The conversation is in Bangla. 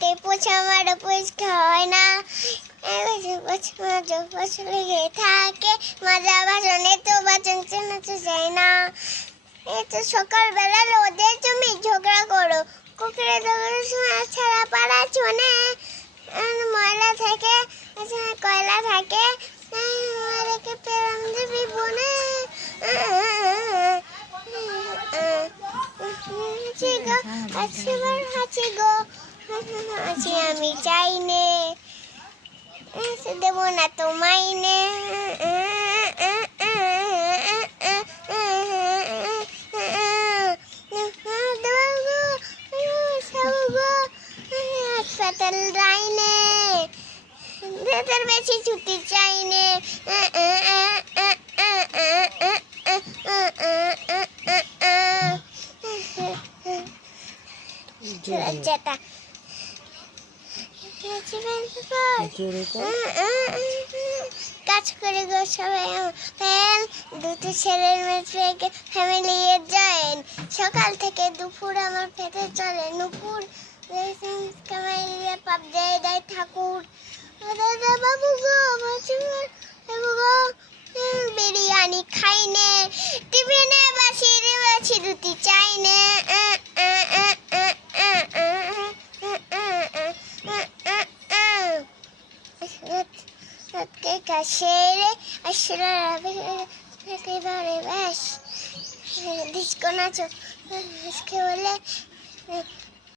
থাকে পোছা মারো পরিষ্কার হয় না পোছা লেগে থাকে মাজা বাসনে তো বাচন চেনাতে চাই না। এই তো সকালবেলা রোদে তুমি ঝগড়া করো কুকুরে ঝগড়ার সময় ছাড়া পাড়া চনে ময়লা থাকে কয়লা থাকে রেখে পেলাম দেবী বনে হাসি গো হাসি আমি চাই নে দেব না তোমায় নে হাসপাতাল রাইনে দেশের বেশি ছুটি চাইনে যেটা কাজ করে গো সবাই ফ্যান দুটো ছেলের মেয়ে ফ্যামিলি জয়েন সকাল থেকে দুপুর আমার পেটে চলে নুপুর কামাইলে পাপ দেয় দেয় ঠাকুর বাবু গো বিরিয়ানি খাই নে টিফিনে বাসি রুটি চাই নে সেরে আসলে একেবারে ব্যাস ডিস্কো নাচো আজকে বলে